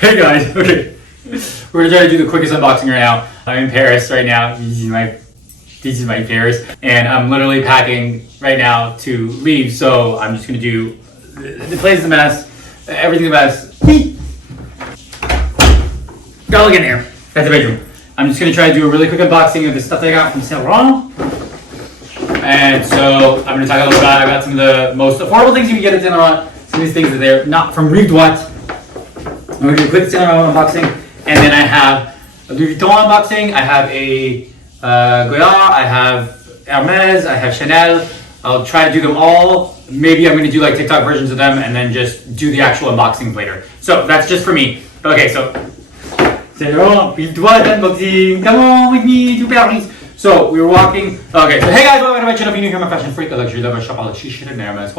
Hey guys, okay. We're gonna try to do the quickest unboxing right now. I'm in Paris right now. This is my Paris. And I'm literally packing right now to leave. So I'm just gonna do, the place is a mess. Everything's a mess. Gotta look in there. That's the bedroom. I'm just gonna try to do a really quick unboxing of the stuff that I got from Saint Laurent. And so I'm gonna talk a little about, I got some of the most affordable things you can get at Saint Laurent. Some of these things that they're not from Rive Droite. I'm going to do a quick Saint Laurent unboxing, and then I have a Louis Vuitton unboxing, I have a Goya, I have Hermes, I have Chanel. I'll try to do them all. Maybe I'm going to do like TikTok versions of them and then just do the actual unboxing later. So that's just for me. Okay, so Saint Laurent Rive Droite unboxing. Come on with me to Paris. So we were walking. Okay, so hey guys, welcome to my channel. If you're new here, I'm a fashion freak, a luxury lover, Shopaholic, chic, and hermes.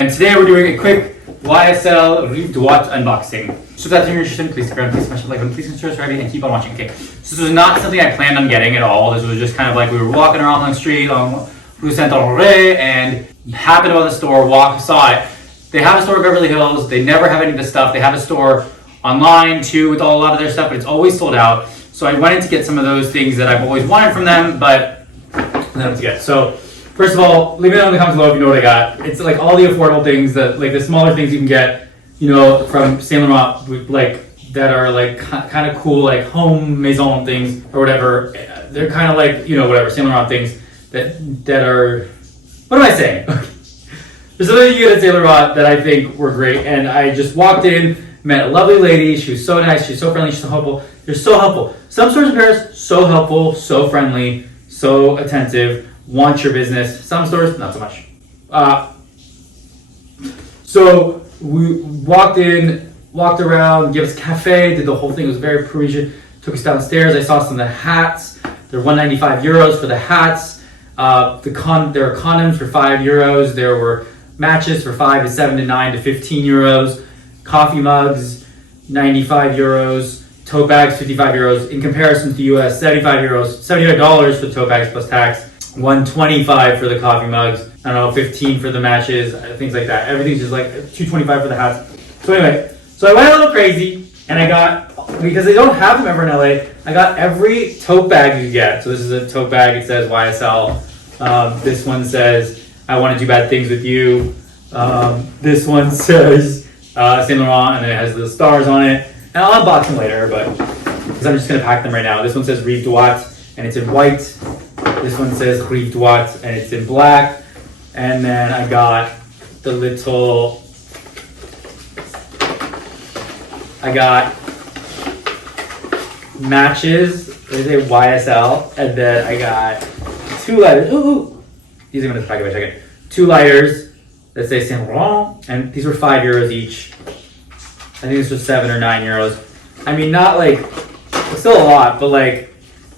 And today we're doing a quick YSL Rive Droite unboxing. So if that's you're interested, please subscribe, please smash the like button, please consider subscribing, and keep on watching. Okay, so this was not something I planned on getting at all. This was just kind of like we were walking around on the street on Rue Saint-Honoré and happened on the store, saw it. They have a store in Beverly Hills. They never have any of this stuff. They have a store online too with a lot of their stuff, but it's always sold out. So I went in to get some of those things that I've always wanted from them, but nothing to get. So first of all, leave it down in the comments below if you know what I got. It's like all the affordable things that, like the smaller things you can get, you know, from Saint Laurent, like that are like kind of cool, like home maison things or whatever. They're kind of like, you know, whatever, Saint Laurent things that are, what am I saying? There's something you get at Saint Laurent that I think were great, and I just walked in, met a lovely lady. She was so nice, she was so friendly, she's so helpful. They're so helpful. Some stores in Paris, so helpful, so friendly, so attentive, want your business. Some stores, not so much. So we walked in, walked around, gave us a cafe, did the whole thing. It was very Parisian. Took us downstairs. I saw some of the hats. They're 195 euros for the hats. There are condoms for 5 euros. There were matches for 5 to 7 to 9 to 15 euros. Coffee mugs, 95 euros. Tote bags, 55 euros. In comparison to the US, 75 euros. $75 for the tote bags plus tax. 125 for the coffee mugs. I don't know, 15 for the matches, things like that. Everything's just like 225 for the hats. So anyway, so I went a little crazy and I got, because they don't have them ever in LA, I got every tote bag you get. So this is a tote bag, it says YSL. This one says, I want to do bad things with you. This one says Saint Laurent, and then it has the stars on it. And I'll unbox them later, but because I'm just going to pack them right now. This one says Rive Droite, and it's in white. This one says Rive Droite, and it's in black. And then I got the little, I got matches. They say YSL, and then I got 2 lighters. Ooh. These are going to pack it in a second. 2 lighters that say Saint Laurent, and these were 5 euros each. I think this was 7 or 9 euros. I mean, not like, it's still a lot, but like,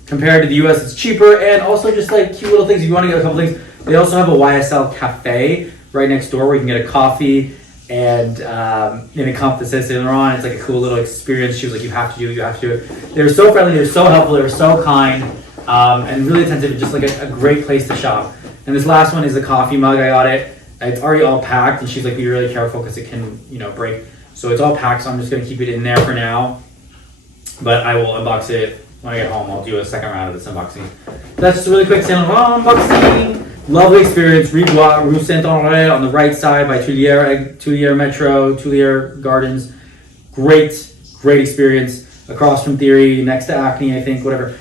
compared to the US, it's cheaper, and also just like cute little things. If you want to get a couple things, they also have a YSL cafe right next door where you can get a coffee and in a cup that says Saint Laurent. It's like a cool little experience. She was like, you have to do it. They were so friendly, they were so helpful, they were so kind, and really attentive, just like a great place to shop. And this last one is the coffee mug. I got it. It's already all packed, and she's like, be really careful because it can, you know, break. So it's all packed, so I'm just going to keep it in there for now. But I will unbox it when I get home. I'll do a second round of this unboxing. That's just a really quick Saint Laurent unboxing. Lovely experience. Rive Droite, Rue Saint-Honoré on the right side by Tuileries Metro, Tuileries Gardens. Great experience. Across from Theory, next to Acne, I think, whatever.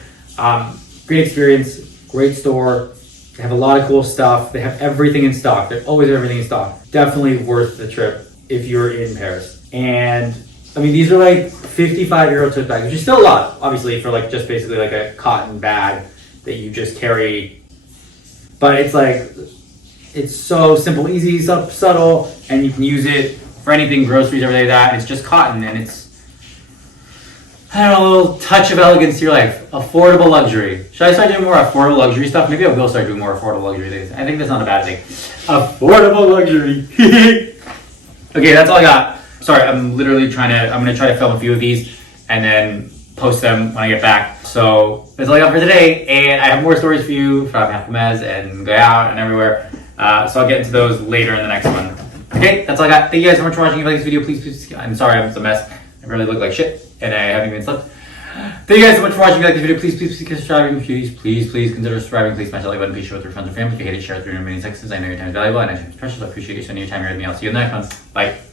Great experience, great store. They have a lot of cool stuff. They have everything in stock. They always have everything in stock. Definitely worth the trip if you're in Paris. And I mean, these are like 55 euro tote bags, which is still a lot, obviously, for like just basically like a cotton bag that you just carry. But it's like, it's so simple, easy, subtle, and you can use it for anything, groceries, everything like that. And it's just cotton, and it's, I don't know, a little touch of elegance to your life. Affordable luxury. Should I start doing more affordable luxury stuff? Maybe I will start doing more affordable luxury things. I think that's not a bad thing. Affordable luxury. Okay, that's all I got. Sorry, I'm going to try to film a few of these and then post them when I get back. So that's all I got for today, and I have more stories for you from Hermes and Goya and everywhere. So I'll get into those later in the next one. Okay, that's all I got. Thank you guys so much for watching. If you like this video, please, I'm sorry, I'm a mess. I really look like shit, and I haven't even slept. Thank you guys so much for watching. If you like this video, please consider subscribing. Please consider subscribing. Please smash that like button. Please share with your friends and family. If you hate it, share it through your many seconds. I know your time is valuable, and I think it's precious. I appreciate you spending your time here with me. I'll see you in the next one. Bye.